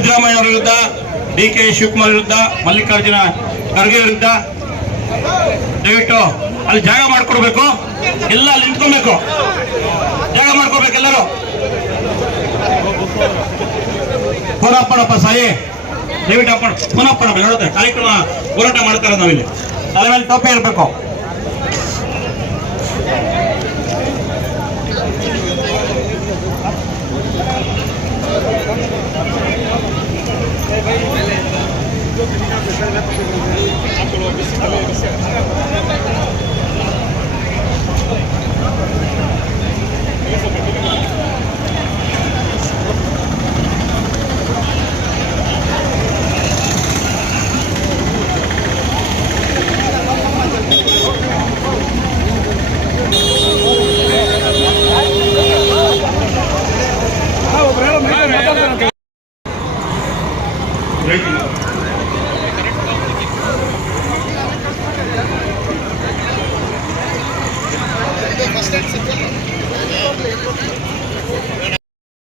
ಸಿದ್ದರಾಮಯ್ಯ ಅವರ ವಿರುದ್ಧ, DK ಶಿವಕುಮಾರ್ ವಿರುದ್ಧ, ಮಲ್ಲಿಕಾರ್ಜುನ ಖರ್ಗೆ ವಿರುದ್ಧ ದಯವಿಟ್ಟು ಅಲ್ಲಿ ಜಾಗ ಮಾಡ್ಕೊಡ್ಬೇಕು. ಎಲ್ಲ ಅಲ್ಲಿ ನಿಂತ್ಕೊಬೇಕು, ಜಾಗ ಮಾಡ್ಕೋಬೇಕು ಎಲ್ಲರೂ. ಪುನಪ್ಪಣಪ್ಪ ಸಾಯಿ ದಯವಿಟ್ಟು ಅಪ್ಪಣ ಪುನಪ್ಪಣ ನೋಡುತ್ತೆ ಕಾರ್ಯಕ್ರಮ ಹೋರಾಟ ಮಾಡ್ತಾರೆ. ನಾವಿಲ್ಲಿ ತಲೆ ಮೇಲೆ ಟೋಪಿ ಇರಬೇಕು.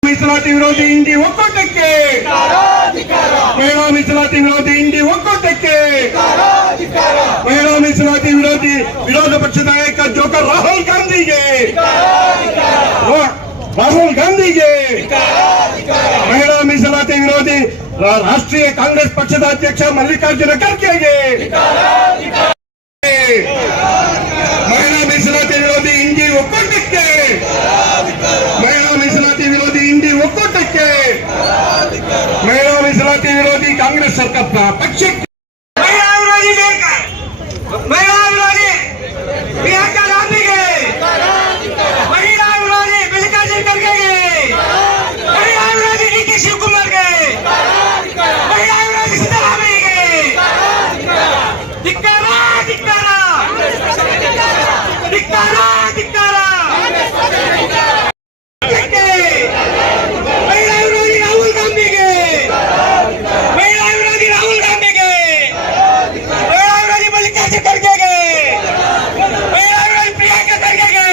ಮೀಸಲಾತಿ ವಿರೋಧಿ ಇಂಡಿ ಒಕ್ಕೂಟಕ್ಕೆ, ಮಹಿಳಾ ಮೀಸಲಾತಿ ವಿರೋಧಿ ಇಂಡಿ ಒಕ್ಕೂಟಕ್ಕೆ, ಮಹಿಳಾ ಮೀಸಲಾತಿ ವಿರೋಧ ಪಕ್ಷದ ನಾಯಕ ಜೋಕರ್ ರಾಹುಲ್ ಗಾಂಧಿಗೆ, ಮಹಿಳಾ ಮೀಸಲಾತಿ ವಿರೋಧಿ ರಾಷ್ಟ್ರೀಯ ಕಾಂಗ್ರೆಸ್ ಪಕ್ಷದ ಅಧ್ಯಕ್ಷ ಮಲ್ಲಿಕಾರ್ಜುನ ಖರ್ಗೆಗೆ, ಮಹಿಳಾ ಮೀಸಲಾತಿ ವಿರೋಧಿ ಇಂಡಿ ಒಕ್ಕೂಟಕ್ಕೆ, ಮಹಿಳಾ ಮೀಸಲಾತಿ ವಿರೋಧಿ ಇಂಡಿ ಒಕ್ಕೂಟಕ್ಕೆ, ಮಹಿಳಾ ಮೀಸಲಾತಿ ವಿರೋಧಿ ಕಾಂಗ್ರೆಸ್ ಸರ್ಕಾರ ಪಕ್ಷಕ್ಕೆ, ಮಹಿಳಾ ವಿರೋಧಿ ಪ್ರಿಯಾಂಕಾ ಗಾಂಧಿಗೆ, ಮಹಿಳಾ ವಿರೋಧಿ ಮಲ್ಲಿಕಾರ್ಜುನ ಖರ್ಗೆಗೆ, ಮಹಿಳಾ ವಿರೋಧಿ DK ಶಿವಕುಮಾರ್ಗೆ, ಮಹಿಳಾ ವಿರೋಧಿ ಸಿದ್ದರಾಮಯ್ಯಗೆ ಧಿಕ್ಕಾರ ಧಿಕ್ಕಾರ ಧಿಕ್ಕಾರ ಧಿಕ್ಕಾರ. ಮಹಿಳಾ ವಿರೋಧಿ ರಾಹುಲ್ ಗಾಂಧಿಗೆ, ಮಹಿಳಾ ವಿರೋಧಿ ರಾಹುಲ್ ಗಾಂಧಿಗೆ, ಮಹಿಳಾ ವಿರೋಧಿ ಮಲ್ಲಿಕಾರ್ಜುನ ಖರ್ಗೆಗೆ, ಮಹಿಳಾ ವಿರೋಧಿ ಪ್ರಿಯಾಂಕಾ ಖರ್ಗೆಗೆ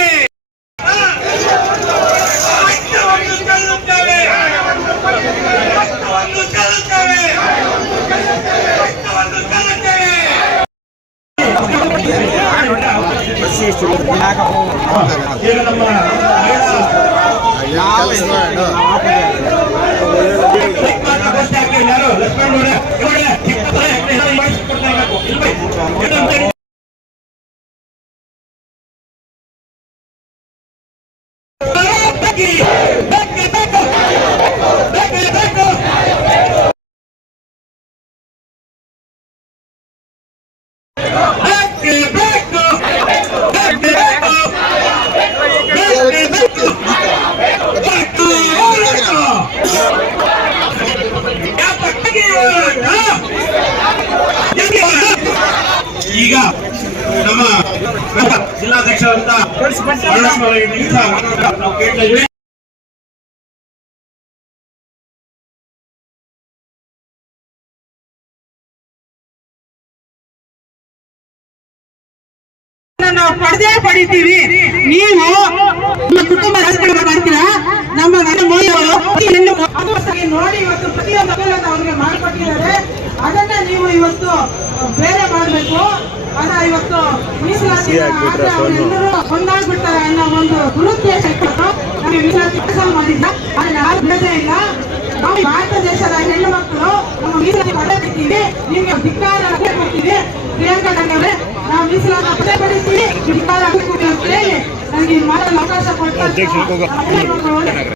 ಈಗ ನಮ್ಮ ಈಗ ನಮ್ಮ ಜಿಲ್ಲಾಧ್ಯಕ್ಷರಂತ ನಾವು ಕೇಳ್ತಾ ಇದ್ವಿ. ನಾವು ಪಡೆದೇ ಪಡಿತೀವಿ. ನೀವು ನಿಮ್ಮ ಕುಟುಂಬ ರಾಜಕಾರಣ ಮಾಡ್ತೀರಾ? ನಮ್ಮ ಮೋದಿ ಅವರು ನೋಡಿ ಇವತ್ತು ಪ್ರತಿಯೊಂದು ಅನುಕೂಲತೆ ಅವ್ರಿಗೆ ಮಾಡಿಕೊಟ್ಟಿದ್ದಾರೆ. ಅದನ್ನ ನೀವು ಇವತ್ತು ಬೇರೆ ಮಾಡಬೇಕು. ಅದ ಇವತ್ತು ಮೀಸಲಾತಿ ಎಲ್ಲರೂ ಒಂದಾಗ್ಬಿಡ್ತಾರೆ ಅನ್ನೋ ಒಂದು ದುರುದ್ದೇಶ ನಮಗೆ ಮೀಸಲಾತಿ ಕೆಲಸ ಮಾಡಿಲ್ಲ. ಅದನ್ನ ಯಾರು ಬಿಡದೇ ಇಲ್ಲ. ನಾವು ಭಾರತ ದೇಶದ ಹೆಣ್ಣು ಮಕ್ಕಳು ನಮ್ಮ ಮೀಸಲಾತಿ ಪಡೆದಿದ್ದೀವಿ. ನಿಮ್ಗೆ ಧಿಕ್ಕಾರ ಕೊಡ್ತೀವಿ. ಪ್ರಿಯಾಂಕಾ ಗಾಂಧಿ ಅವರೇ, ನಾವು ಮೀಸಲಾತಿ ಪಡೆ ಪಡಿತೀವಿ. ಧಿಕ್ಕಾರ ಅಂತ ಹೇಳಿ ನನಗೆ ಮಾಡಲು ಅವಕಾಶ ಕೊಡ್ತಾರೆ.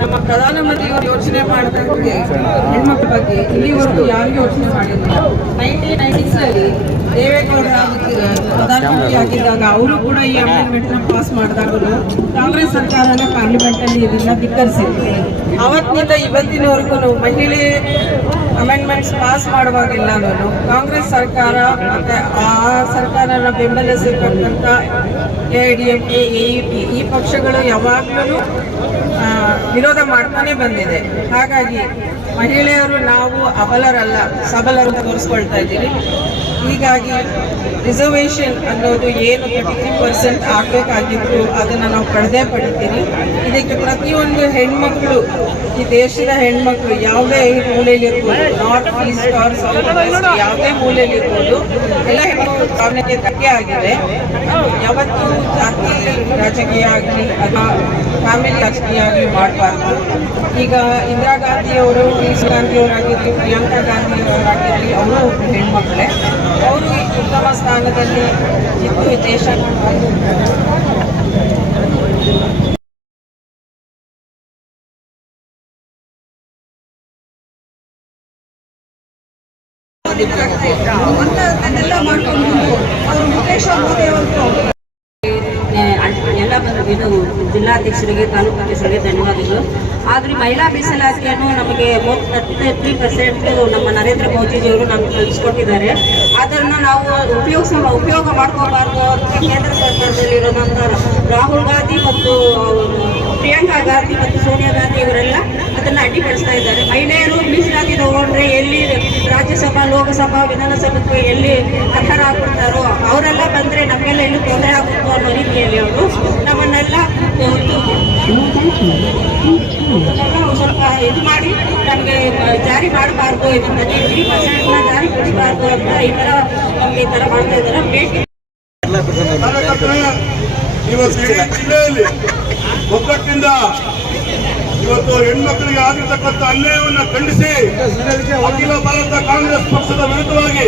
ನಮ್ಮ ಪ್ರಧಾನಮಂತ್ರಿಯವರು ಯೋಚನೆ ಮಾಡಿದಂಗೆ ಹೆಣ್ಮಕ್ಳ ಬಗ್ಗೆ ಇಲ್ಲಿವರೆಗೂ ಯಾರು ಯೋಚನೆ ಮಾಡಿದ್ರು. 1990s ದೇವೇಗೌಡರ ಪ್ರಧಾನಮಂತ್ರಿ ಆಗಿದ್ದಾಗ ಅವರು ಕೂಡ ಈ ಅಮೆಂಡ್ಮೆಂಟ್ ಪಾಸ್ ಮಾಡಿದಾಗಲೂ ಕಾಂಗ್ರೆಸ್ ಸರ್ಕಾರನ ಪಾರ್ಲಿಮೆಂಟ್ ಅಲ್ಲಿ ಇದನ್ನ ಧಿಕ್ಕರಿಸಿದ್ರು. ಅವತ್ತಿನಿಂದ ಇವತ್ತಿನವರೆಗೂ ಮಹಿಳೆ ಅಮೆಂಡ್ಮೆಂಟ್ಸ್ ಪಾಸ್ ಮಾಡುವಾಗಿಲ್ಲನೂ ಕಾಂಗ್ರೆಸ್ ಸರ್ಕಾರ ಮತ್ತು ಆ ಸರ್ಕಾರನ ಬೆಂಬಲಿಸಿರ್ತಕ್ಕಂಥ AIADMK, AUP ಈ ಪಕ್ಷಗಳು ಯಾವಾಗಲೂ ವಿರೋಧ ಮಾಡ್ತಾನೆ ಬಂದಿದೆ. ಹಾಗಾಗಿ ಮಹಿಳೆಯರು ನಾವು ಅಬಲರಲ್ಲ, ಸಬಲರು ತೋರಿಸ್ಕೊಳ್ತಾ ಇದ್ದೀವಿ. ಹೀಗಾಗಿ ರಿಸರ್ವೇಷನ್ ಅನ್ನೋದು ಏನು 33% ಆಗಬೇಕಾಗಿತ್ತು ಅದನ್ನು ನಾವು ಪಡಿತೀವಿ. ಇದಕ್ಕೆ ಪ್ರತಿಯೊಂದು ಹೆಣ್ಮಕ್ಳು, ಈ ದೇಶದ ಹೆಣ್ಮಕ್ಳು ಯಾವುದೇ ಮೂಲೆಯಲ್ಲಿರ್ಬೋದು, north east or south west ಯಾವುದೇ ಮೂಲೆಯಲ್ಲಿರ್ಬೋದು, ಎಲ್ಲ ಹೆಣ್ಣು ಕಾರಣಕ್ಕೆ ಧಕ್ಕೆ ಆಗಿದೆ. ಯಾವತ್ತೂ ಜಾತಿ ರಾಜಕೀಯ ಆಗಲಿ ಅಥವಾ ಫ್ಯಾಮಿಲಿ ರಾಜಕೀಯ ಆಗಲಿ ಮಾಡಬಾರ್ದು. ಈಗ ಇಂದಿರಾ ಗಾಂಧಿಯವರು, ರಾಹುಲ್ ಗಾಂಧಿಯವರಾಗಿರಲಿ, ಪ್ರಿಯಾಂಕಾ ಗಾಂಧಿಯವರಾಗಿರಲಿ, ಅವರು ಹೆಣ್ಮಕ್ಳೇ. ಅವರು ಉತ್ತಮ ಸ್ಥಾನದಲ್ಲಿ ಇದ್ದು ದೇಶ ಅದನ್ನೆಲ್ಲ ಮಾಡ್ಕೊಂಡು ಅವರು ಮುಖೇಶ್ ಅವರು ಎಲ್ಲ ಇದು ಜಿಲ್ಲಾಧ್ಯಕ್ಷರಿಗೆ, ತಾಲೂಕು ಅಧ್ಯಕ್ಷರಿಗೆ ಧನ್ಯವಾದಗಳು. ಆದರೆ ಮಹಿಳಾ ಮೀಸಲಾತಿಯನ್ನು ನಮಗೆ 33% ನಮ್ಮ ನರೇಂದ್ರ ಮೋದಿಜಿಯವರು ನಮ್ಗೆ ಕಲಿಸ್ಕೊಟ್ಟಿದ್ದಾರೆ. ಅದನ್ನು ನಾವು ಉಪಯೋಗ ಮಾಡ್ಕೋಬಾರ್ದು ಅಂತ ಕೇಂದ್ರ ಸರ್ಕಾರದಲ್ಲಿರೋದಂಥ ರಾಹುಲ್ ಗಾಂಧಿ ಮತ್ತು ಪ್ರಿಯಾಂಕಾ ಗಾಂಧಿ ಮತ್ತು ಸೋನಿಯಾ ಗಾಂಧಿ ಇವರೆಲ್ಲ ಅದನ್ನು ಅಡ್ಡಿಪಡಿಸ್ತಾ ಇದ್ದಾರೆ. ಮಹಿಳೆಯರು ಮೀಸಲಾತಿ ತಗೊಂಡ್ರೆ ಎಲ್ಲಿ ರಾಜ್ಯಸಭಾ, ಲೋಕಸಭಾ, ವಿಧಾನಸಭೆಗೆ ಎಲ್ಲಿ ಅರ್ಹರಾಗ್ಬಿಡ್ತಾರೋ ಅವರೆಲ್ಲ ಬಂದರೆ ನಮಗೆಲ್ಲ ಎಲ್ಲಿ ತೊಂದರೆ ಆಗುತ್ತೋ ಅನ್ನೋ ರೀತಿಯಲ್ಲಿ ಅವರು ನಮ್ಮನ್ನೆಲ್ಲ ಸ್ವಲ್ಪ ಇದು ಮಾಡಿ ನಮಗೆ ಜಾರಿ ಮಾಡಬಾರ್ದು, ಇದು 33% ಜಾರಿ ಕೊಡಬಾರ್ದು ಅಂತ ಈ ಥರ ನಮಗೆ ಈ ಥರ ಮಾಡ್ತಾ ಇದ್ದಾರೆ. ಇವತ್ತು ಇಡೀ ಜಿಲ್ಲೆಯಲ್ಲಿ ಒಗ್ಗಟ್ಟಿಂದ ಇವತ್ತು ಹೆಣ್ಮಕ್ಳಿಗೆ ಆಗಿರ್ತಕ್ಕಂಥ ಅನ್ಯಾಯವನ್ನು ಖಂಡಿಸಿ ಅಖಿಲ ಭಾರತ ಕಾಂಗ್ರೆಸ್ ಪಕ್ಷದ ವಿರುದ್ಧವಾಗಿ